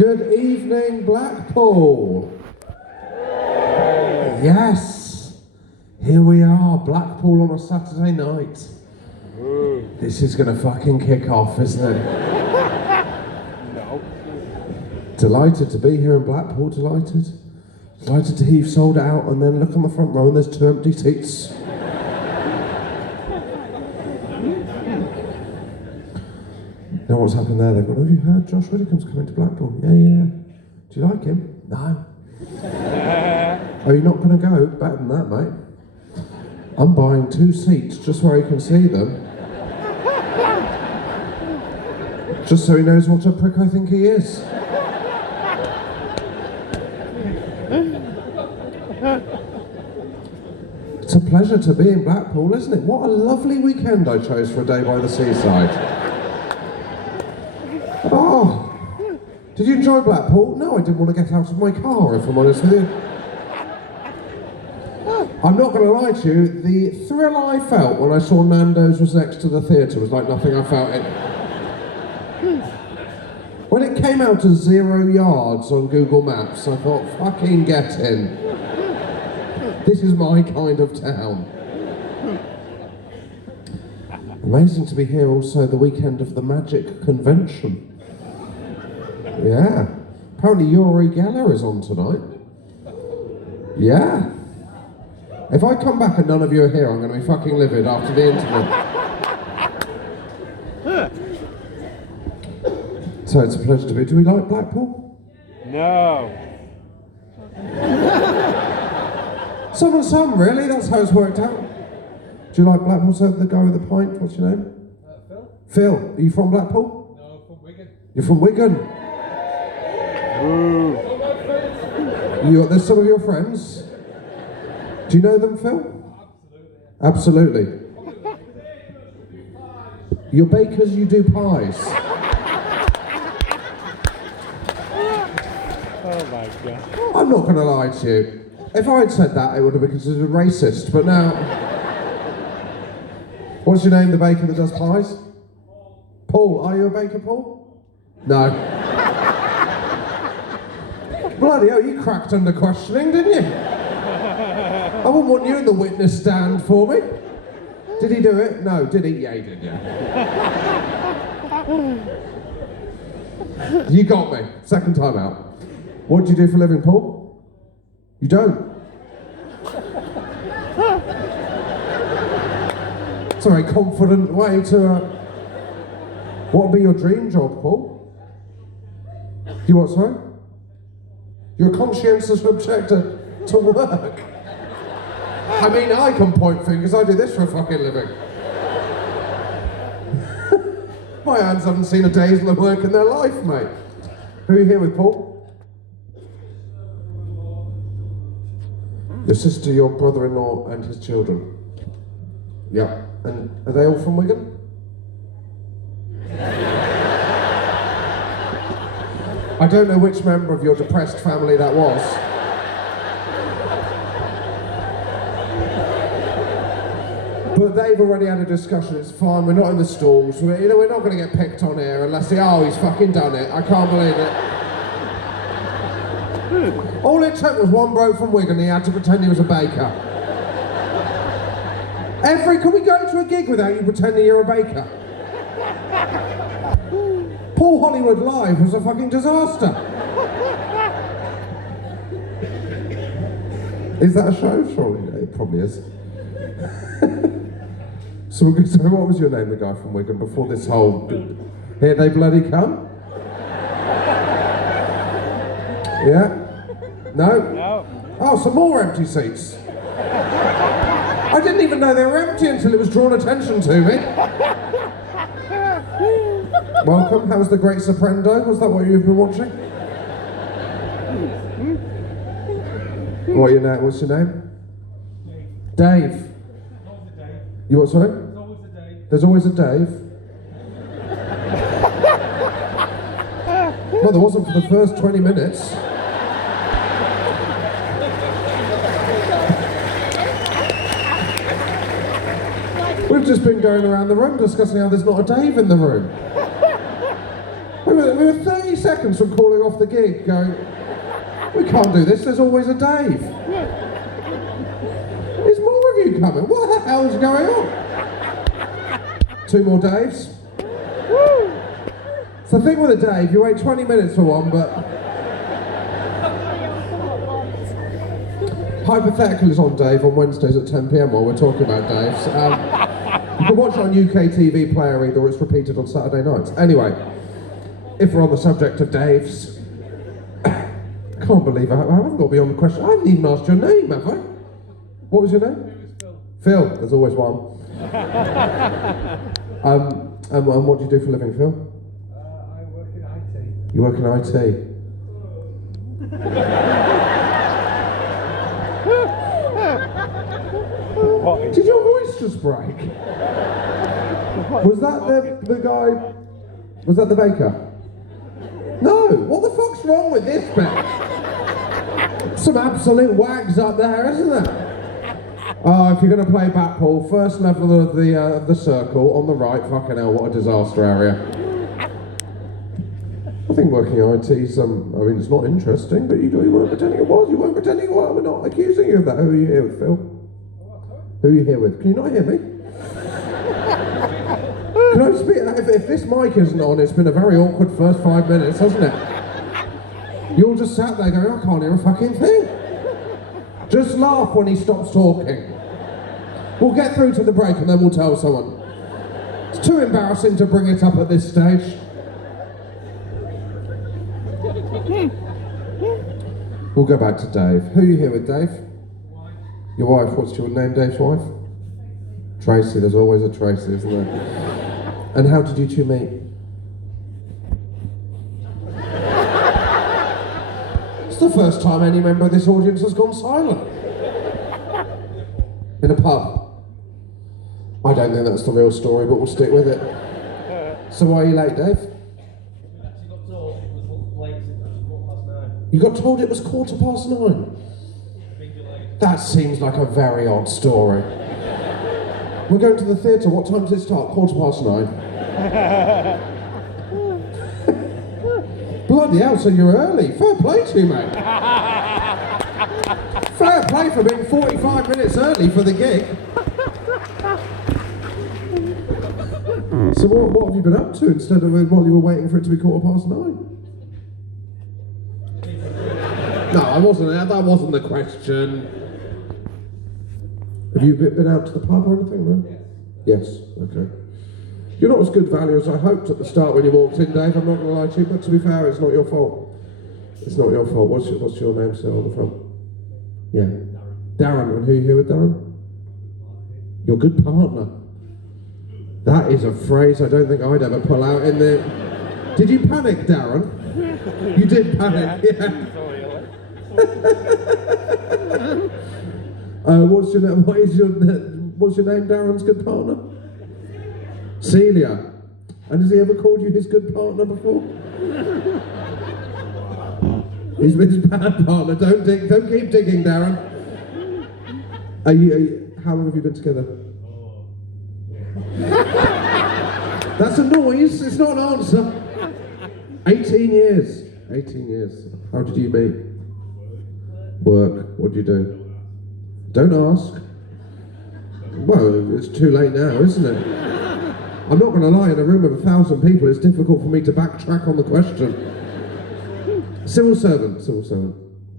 Good evening, Blackpool. Yes, here we are, Blackpool on a Saturday night. This is gonna fucking kick off, isn't it? No. Delighted to be here in Blackpool, delighted. Delighted to heave sold out and then look on the front row and there's 2 empty seats. You know what's happened there? They've gone, have you heard Josh Widdicombe's coming to Blackpool? Yeah. Do you like him? No. Are you not going to go? Better than that, mate. I'm buying 2 seats just where he can see them. Just so he knows what a prick I think he is. It's a pleasure to be in Blackpool, isn't it? What a lovely weekend I chose for a day by the seaside. Oh, did you enjoy Blackpool? No, I didn't want to get out of my car, if I'm honest with you. I'm not going to lie to you, the thrill I felt when I saw Nando's was next to the theatre was like nothing I felt in. When it came out to 0 yards on Google Maps, I thought, fucking get in. This is my kind of town. Amazing to be here also the weekend of the Magic Convention. Yeah. Apparently Uri Geller is on tonight. Yeah. If I come back and none of you are here, I'm going to be fucking livid after the interview. So it's a pleasure to be. Do we like Blackpool? No. Some and some, really. That's how it's worked out. Do you like Blackpool? So the guy with the pint, what's your name? Phil? Phil. Are you from Blackpool? No, from Wigan. You're from Wigan? Ooh. There's some of your friends. Do you know them, Phil? Absolutely. Absolutely. You're bakers, you do pies. Oh my god. I'm not going to lie to you. If I had said that, it would have been considered racist, but now... What's your name, the baker that does pies? Paul. Are you a baker, Paul? No. Bloody hell, you cracked under questioning, didn't you? I wouldn't want you in the witness stand for me. Did he do it? No. Did he? Yeah, he did, yeah. You got me. Second time out. What do you do for a living, Paul? You don't? It's a very confident way to... What would be your dream job, Paul? You what, sorry? You're a conscientious objector to work. I mean, I can point fingers, I do this for a fucking living. My hands haven't seen a day's work in their life, mate. Who are you here with, Paul? Your sister, your brother-in-law, and his children. Yeah. And are they all from Wigan? I don't know which member of your depressed family that was. But they've already had a discussion, it's fine, we're not in the stalls, we're not going to get picked on here unless they, oh, he's fucking done it, I can't believe it. All it took was one bloke from Wigan, he had to pretend he was a baker. Can we go to a gig without you pretending you're a baker? Paul Hollywood Live was a fucking disaster. Is that a show? Surely it probably is. So what was your name, the guy from Wigan, before this whole... Here they bloody come? Yeah? No? No. Oh, some more empty seats. I didn't even know they were empty until it was drawn attention to me. Welcome, how's the Great Soprendo? Was that what you've been watching? What's your name? Dave. You what, sorry? There's always a day. There's always a Dave. Well, there wasn't for the first 20 minutes. We've just been going around the room discussing how there's not a Dave in the room. We were 30 seconds from calling off the gig, going, we can't do this, there's always a Dave. There's more of you coming, what the hell's going on? 2 more Daves. It's the thing with a Dave, you wait 20 minutes for one, but... Hypothetical is on Dave on Wednesdays at 10 PM while we're talking about Daves. You can watch it on UK TV Player either, or it's repeated on Saturday nights. Anyway, if we're on the subject of Daves, I can't believe I haven't got beyond the question. I haven't even asked your name, have I? What was your name? Phil. There's always one. And what do you do for a living, Phil? I work in IT. You work in IT. Did your voice just break? Was that the guy? Was that the baker? No. What the fuck's wrong with this bit? Some absolute wags up there, isn't there? Oh, if you're going to play Batpool, first level of the circle on the right. Fucking hell, what a disaster area. I think working in IT's, I mean, it's not interesting, but you weren't pretending it was. You weren't pretending it was. We're not accusing you of that. Who are you here with, Phil? Who are you here with? Can you not hear me? Can I speak? If this mic isn't on, it's been a very awkward first 5 minutes, hasn't it? You all just sat there going, I can't hear a fucking thing. Just laugh when he stops talking. We'll get through to the break and then we'll tell someone. It's too embarrassing to bring it up at this stage. We'll go back to Dave. Who are you here with, Dave? Your wife. What's your name, Dave's wife? Tracy. There's always a Tracy, isn't there? And how did you two meet? It's the first time any member of this audience has gone silent. In a pub. I don't think that's the real story, but we'll stick with it. So why are you late, Dave? You got told it was 9:15. That seems like a very odd story. We're going to the theatre. What time does it start? 9:15. Bloody hell, so you're early. Fair play to you, mate. Fair play for being 45 minutes early for the gig. So what have you been up to instead of while you were waiting for it to be 9:15? No, that wasn't the question. Have you been out to the pub or anything, no? Yes, okay. You're not as good value as I hoped at the start when you walked in, Dave, I'm not going to lie to you, but to be fair, it's not your fault. It's not your fault. What's your name still on the front? Yeah. Darren. And who are you here with, Darren? Your good partner. That is a phrase I don't think I'd ever pull out in the... Did you panic, Darren? You did panic, yeah. What's your name, Darren's good partner? Celia. And has he ever called you his good partner before? He's his bad partner. Don't keep digging, Darren. How long have you been together? That's a noise, it's not an answer. 18 years. 18 years. How did you meet? Work. What do you do? Don't ask. Well, it's too late now, isn't it? I'm not going to lie, in a room of 1,000 people, it's difficult for me to backtrack on the question. Civil servant.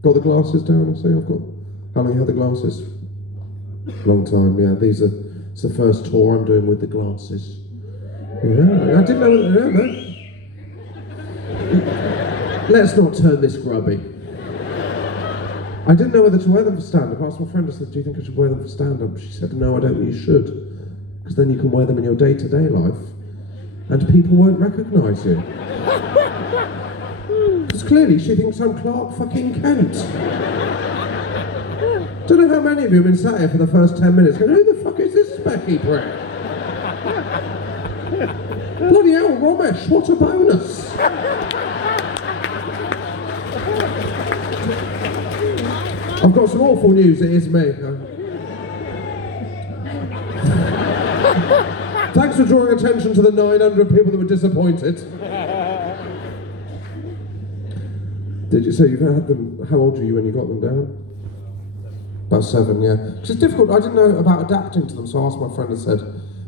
Got the glasses down, I see I've got... How long you had the glasses? Long time, yeah. It's the first tour I'm doing with the glasses. Yeah, I didn't know what they were, man. Let's not turn this grubby. I didn't know whether to wear them for stand-up. I asked my friend, I said, do you think I should wear them for stand-up? She said, no, I don't think you should. Because then you can wear them in your day-to-day life and people won't recognise you. Because clearly she thinks I'm Clark fucking Kent. Don't know how many of you have been sat here for the first 10 minutes going, who the fuck is this specky prick? Bloody hell, Ramesh, what a bonus! I've got some awful news, it is me. Thanks for drawing attention to the 900 people that were disappointed. Did you say you've had them? How old were you when you got them down? About 7, yeah. Because it's difficult. I didn't know about adapting to them, so I asked my friend and said,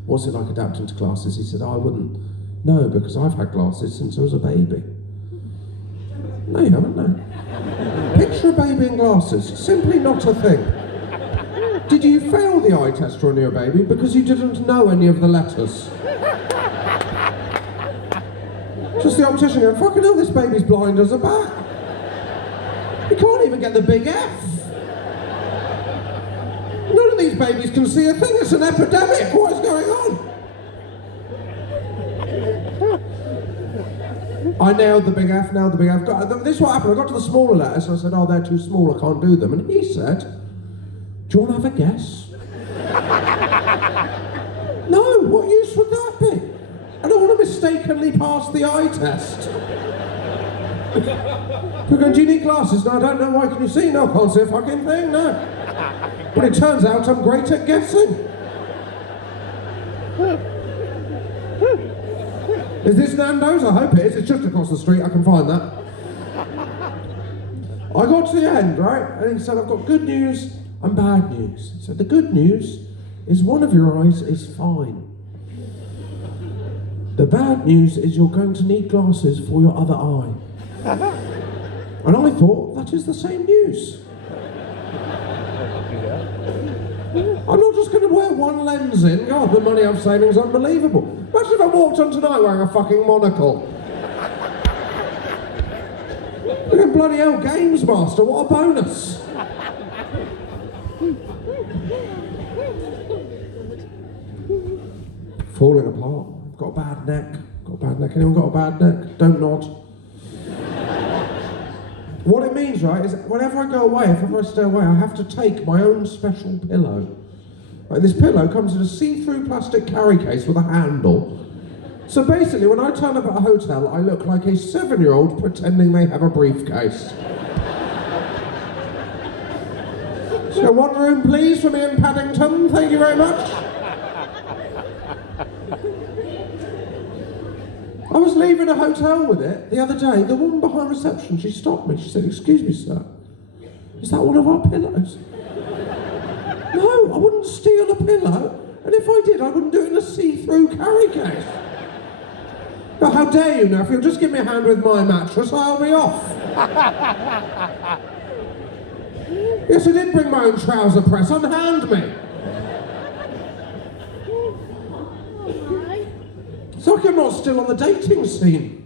"What's it like adapting to glasses?" He said, "I wouldn't know because I've had glasses since I was a baby." No, you haven't, no. Picture a baby in glasses. Simply not a thing. Did you fail the eye test when you were a baby because you didn't know any of the letters? Just the optician going, "Fucking hell, this baby's blind as a bat. You can't even get the big F. None of these babies can see a thing. It's an epidemic. What is going on?" I nailed the big F, This is what happened. I got to the smaller letters and I said, "Oh, they're too small, I can't do them." And he said, "Do you want to have a guess?" No, what use would that be? I don't want to mistakenly pass the eye test. We're going, "Do you need glasses?" "No, I don't know. Why can you see?" "No, I can't see a fucking thing, no." But it turns out I'm great at guessing. Is this Nando's? I hope it is. It's just across the street. I can find that. I got to the end, right? And he said, "I've got good news and bad news." He said, "The good news is one of your eyes is fine. The bad news is you're going to need glasses for your other eye." And I thought, that is the same news. I'm not just going to wear one lens in. God, the money I'm saving is unbelievable. Imagine if I walked on tonight wearing a fucking monocle. Look at bloody hell, Games Master, what a bonus. Falling apart. Got a bad neck. Anyone got a bad neck? Don't nod. What it means, right, is whenever I go away, if ever I stay away, I have to take my own special pillow. Right, this pillow comes in a see-through plastic carry case with a handle. So basically, when I turn up at a hotel, I look like a 7-year-old pretending they have a briefcase. So 1 room, please, for me in Paddington. Thank you very much. I was leaving a hotel with it the other day. The woman behind reception, she stopped me. She said, "Excuse me, sir, is that one of our pillows?" No, I wouldn't steal a pillow. And if I did, I wouldn't do it in a see-through carry case. Now, how dare you now? If you'll just give me a hand with my mattress, I'll be off. Yes, I did bring my own trouser press. Unhand me. It's like I'm not still on the dating scene.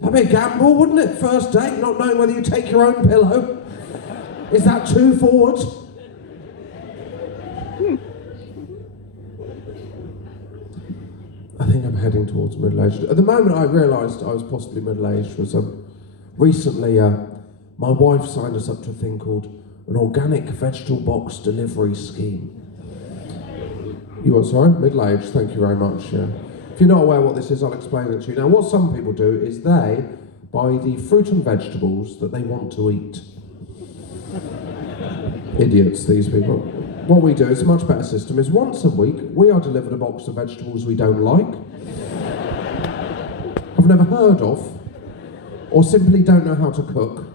That'd be a gamble, wouldn't it? First date, not knowing whether you take your own pillow. Is that too forward? I think I'm heading towards middle-aged. At the moment I realised I was possibly middle-aged was recently my wife signed us up to a thing called an organic vegetable box delivery scheme. You what, sorry? Middle-aged, thank you very much, yeah. If you're not aware what this is, I'll explain it to you. Now, what some people do is they buy the fruit and vegetables that they want to eat. Idiots, these people. What we do is a much better system is once a week, we are delivered a box of vegetables we don't like, I've never heard of, or simply don't know how to cook.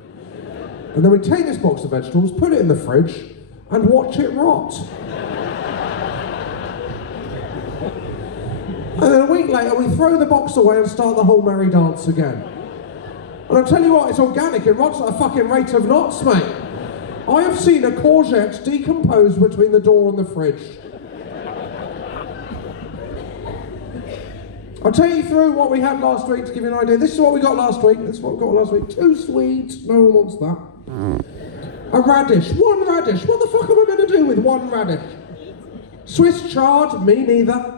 And then we take this box of vegetables, put it in the fridge, and watch it rot. And then a week later, we throw the box away and start the whole merry dance again. And I'll tell you what, it's organic, it rots at a fucking rate of knots, mate. I have seen a courgette decompose between the door and the fridge. I'll take you through what we had last week to give you an idea. This is what we got last week. Too sweet, no one wants that. A radish, 1 radish. What the fuck am I going to do with 1 radish? Swiss chard, me neither.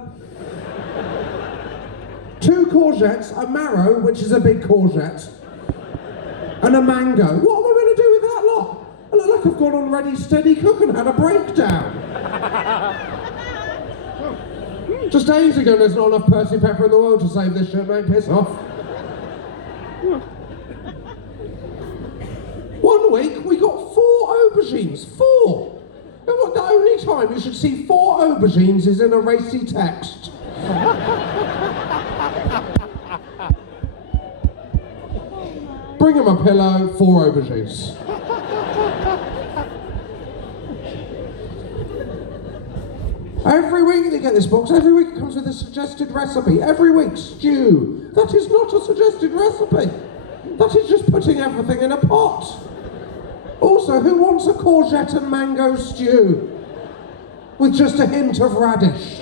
2 courgettes, a marrow, which is a big courgette, and a mango. What am I going to do with that lot? I look like I've gone on Ready Steady Cook and had a breakdown. Just days ago, there's not enough Percy Pepper in the world to save this shit, mate. Piss off. 1 week, we got 4 aubergines. 4! And what, the only time you should see 4 aubergines is in a racy text. Bring him a pillow, 4 aubergines. Every week they get this box, every week it comes with a suggested recipe. Every week, stew. That is not a suggested recipe. That is just putting everything in a pot. Also, who wants a courgette and mango stew? With just a hint of radish.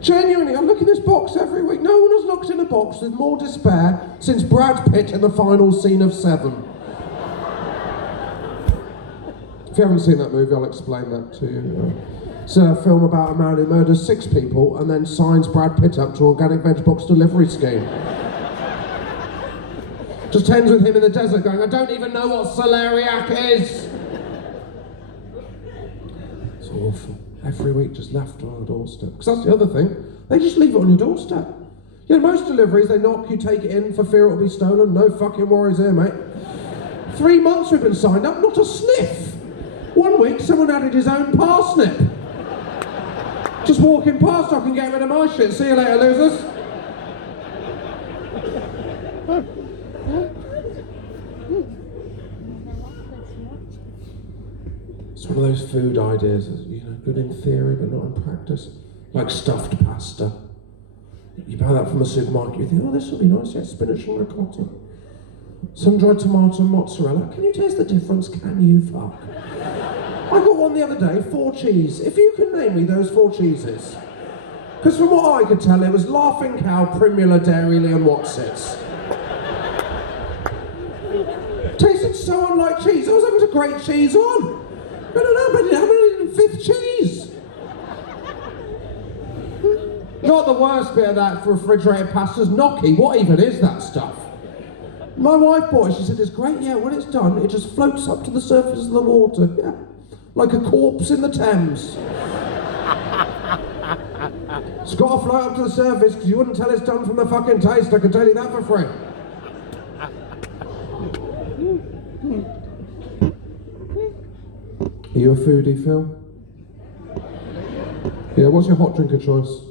Genuinely, I look in this box every week. No one has looked in a box with more despair since Brad Pitt in the final scene of Seven. If you haven't seen that movie, I'll explain that to you. It's a film about a man who murders 6 people and then signs Brad Pitt up to an organic veg box delivery scheme. Just ends with him in the desert going, I don't even know what celeriac is. It's awful. Every week just left on our doorstep. Because that's the other thing, they just leave it on your doorstep. You know, most deliveries, they knock, you take it in for fear it'll be stolen. No fucking worries here, mate. 3 months we've been signed up, not a sniff. 1 week, someone added his own parsnip. Just walking past, I can get rid of my shit. See you later, losers. It's one of those food ideas, you know, good in theory but not in practice. Like stuffed pasta. You buy that from the supermarket, you think, oh, this will be nice, yeah, spinach and ricotta. Sun-dried tomato and mozzarella. Can you taste the difference? Can you fuck? I got one the other day, 4 cheese. If you can name me those 4 cheeses. Because from what I could tell, it was Laughing Cow, Primula, Dairyley and Wotsits. Tasted so unlike cheese. I was having to grate cheese on. I don't know, but I'm only in 5th cheese. Not the worst bit of that for refrigerated pasta's gnocchi. What even is that stuff? My wife bought it, she said, it's great, yeah, when it's done, it just floats up to the surface of the water, yeah. Like a corpse in the Thames. It's got to float up to the surface, because you wouldn't tell it's done from the fucking taste, I can tell you that for free. Are you a foodie, Phil? Yeah, what's your hot drink of choice?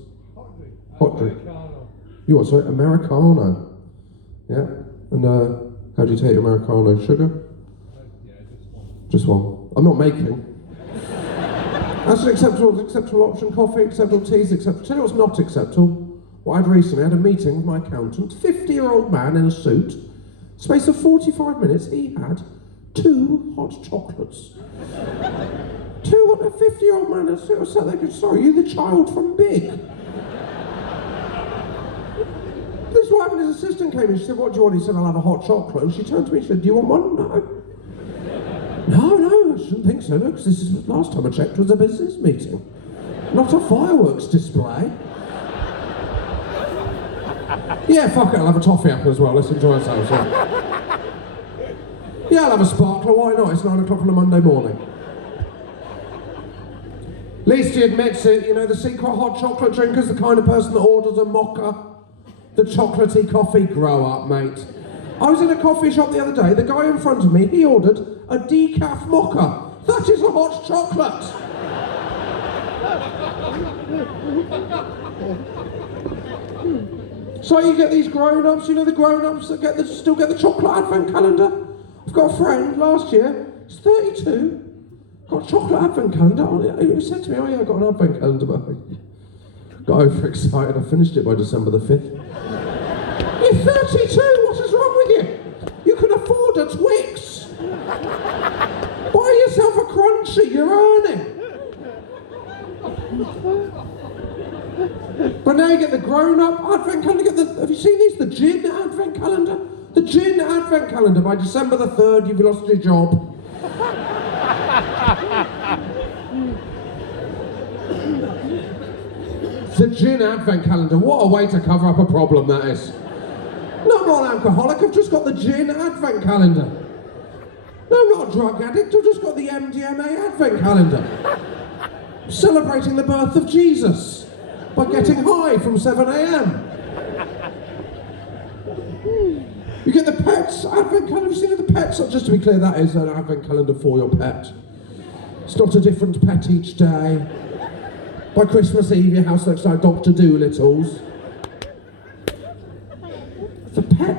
Hot drink? Americano. You what, sorry? Americano? Yeah? And how do you take Americano? Sugar? Yeah, just one. Just one. I'm not making. That's an acceptable option. Coffee, acceptable. Teas, acceptable. Tell you what's not acceptable. What I'd recently had a meeting with my accountant. 50-year-old man in a suit. Space of 45 minutes, he had 2 hot chocolates. 2 a 50-year-old man in a suit. I sat there going, sorry, you're the child from Big. This is what happened. His assistant came in, she said, what do you want? He said, I'll have a hot chocolate. And she turned to me and said, do you want one? No, I shouldn't think so, because this is, last time I checked, was a business meeting. Not a fireworks display. Yeah, fuck it, I'll have a toffee apple as well, let's enjoy ourselves, yeah. Yeah, I'll have a sparkler, why not? It's 9 o'clock on a Monday morning. At least he admits it, you know, the secret hot chocolate drinker's the kind of person that orders a mocha. The chocolatey coffee. Grow up, mate. I was in a coffee shop the other day, the guy in front of me, he ordered a decaf mocha. That is a hot chocolate! So you get these grown-ups, you know, the grown-ups that still get the chocolate advent calendar. I've got a friend, last year, he's 32, got a chocolate advent calendar on it. He said to me, oh yeah, I got an advent calendar, but I got overexcited, I finished it by December the 5th. You're 32, what is wrong with you? You can afford a Twix. Buy yourself a Crunchy, you're earning. But now you get the grown-up advent calendar, have you seen these? The gin advent calendar? The gin advent calendar, by December the 3rd, you've lost your job. The gin advent calendar, what a way to cover up a problem that is. No, I'm not an alcoholic, I've just got the gin advent calendar. No, I'm not a drug addict, I've just got the MDMA advent calendar. Celebrating the birth of Jesus by getting high from 7 a.m. You get the Pets advent calendar, have you seen the Pets? Just to be clear, that is an advent calendar for your pet. It's not a different pet each day. By Christmas Eve, your house looks like Dr. Doolittle's.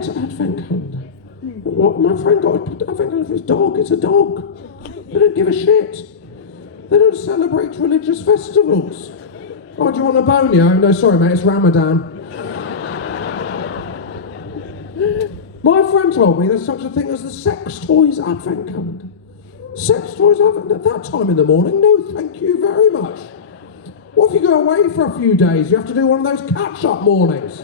get advent calendar. What? My friend got an advent calendar for his dog. It's a dog. They don't give a shit. They don't celebrate religious festivals. Oh, do you want a bonio? No, sorry, mate, it's Ramadan. My friend told me there's such a thing as the sex toys advent calendar. Sex toys advent at that time in the morning? No, thank you very much. What if you go away for a few days? You have to do one of those catch-up mornings.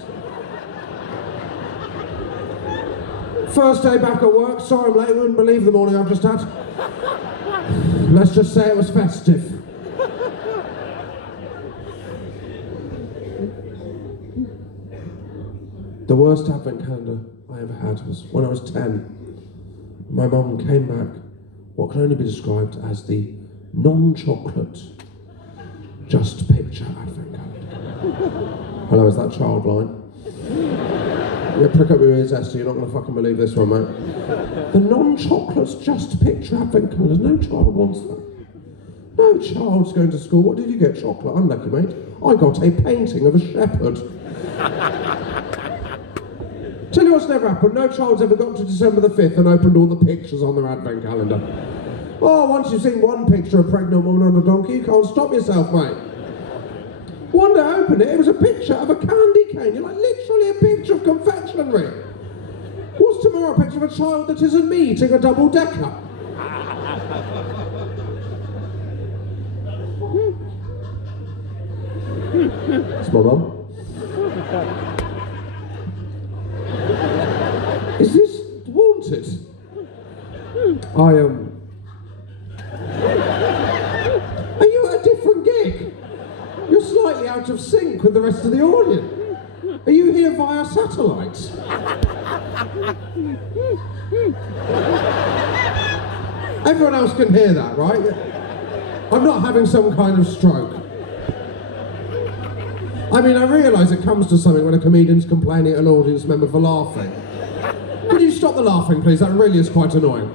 First day back at work, sorry I'm late, you wouldn't believe the morning I've just had. Let's just say it was festive. The worst advent calendar I ever had was when I was 10. My mum came back what can only be described as the non-chocolate just picture advent calendar. Hello, is that child line? Yeah, prick up your ears, Esther, you're not going to fucking believe this one, mate. The non-chocolate just picture advent calendar, no child wants that. No child's going to school, what did you get? Chocolate? Unlucky, mate. I got a painting of a shepherd. Tell you what's never happened, no child's ever got to December the 5th and opened all the pictures on their advent calendar. Oh, once you've seen one picture of a pregnant woman on a donkey, you can't stop yourself, mate. One day I opened it, it was a picture of a candy cane. You're like, literally a picture of confectionery. What's tomorrow a picture of a child that isn't me eating a double-decker? It's my mum. Is this haunted? I am. Are you at a different gig? You're slightly out of sync with the rest of the audience. Are you here via satellite? Everyone else can hear that, right? I'm not having some kind of stroke. I mean, I realise it comes to something when a comedian's complaining at an audience member for laughing. Could you stop the laughing, please? That really is quite annoying.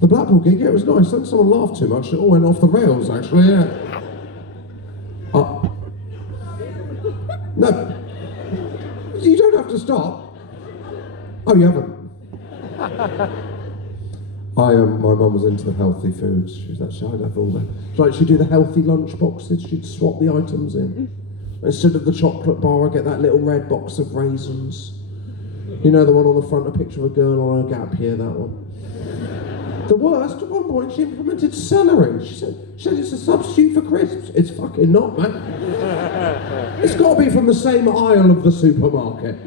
The Blackpool gig, yeah, it was nice. Then someone laughed too much. It all went off the rails, actually, yeah. No. You don't have to stop. Oh, you haven't? My mum was into the healthy foods. She was that shy level there. Like she'd do the healthy lunch boxes, she'd swap the items in. Instead of the chocolate bar, I get that little red box of raisins. You know, the one on the front, a picture of a girl on a gap year, that one. The worst, at one point she implemented celery. She said it's a substitute for crisps. It's fucking not, man. It's got to be from the same aisle of the supermarket.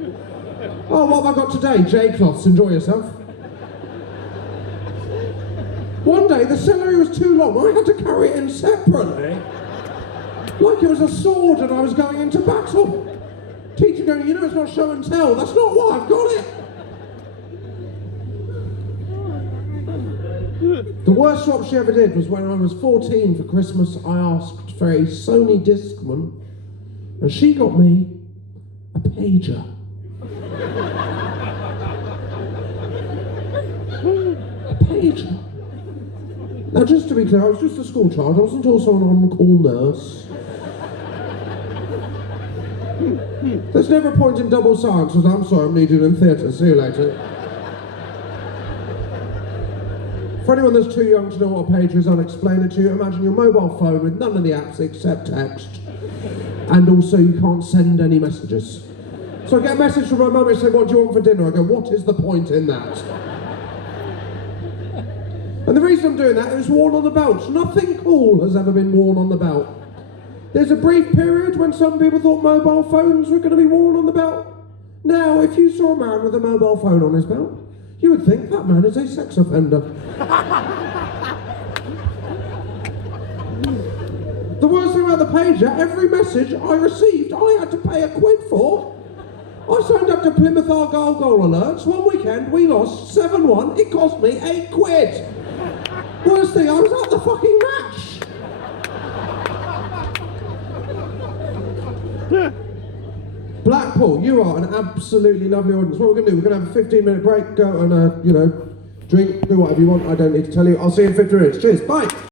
Oh, what have I got today? J-cloths, enjoy yourself. One day the celery was too long, I had to carry it in separately. Like it was a sword and I was going into battle. Teacher going, you know it's not show and tell, that's not why I've got it. The worst swap she ever did was when I was 14 for Christmas, I asked for a Sony Discman and she got me a pager. A pager. Now, just to be clear, I was just a school child. I wasn't also an on-call nurse. There's never a point in double science as I'm sorry, I'm needed in theatre. See you later. For anyone that's too young to know what a pager is, I'll explain it to you. Imagine your mobile phone with none of the apps except text. And also you can't send any messages. So I get a message from my mum and say, what do you want for dinner? I go, what is the point in that? And the reason I'm doing that is worn on the belt. Nothing cool has ever been worn on the belt. There's a brief period when some people thought mobile phones were going to be worn on the belt. Now, if you saw a man with a mobile phone on his belt, you would think that man is a sex offender. The worst thing about the pager, every message I received, I had to pay £1 for. I signed up to Plymouth Argyle goal alerts. One weekend, we lost 7-1. It cost me £8. Worst thing, I was at the fucking match. Blackpool, you are an absolutely lovely audience. What we're going to do, we're going to have a 15-minute break, go and, drink, do whatever you want. I don't need to tell you. I'll see you in 15 minutes. Cheers, bye.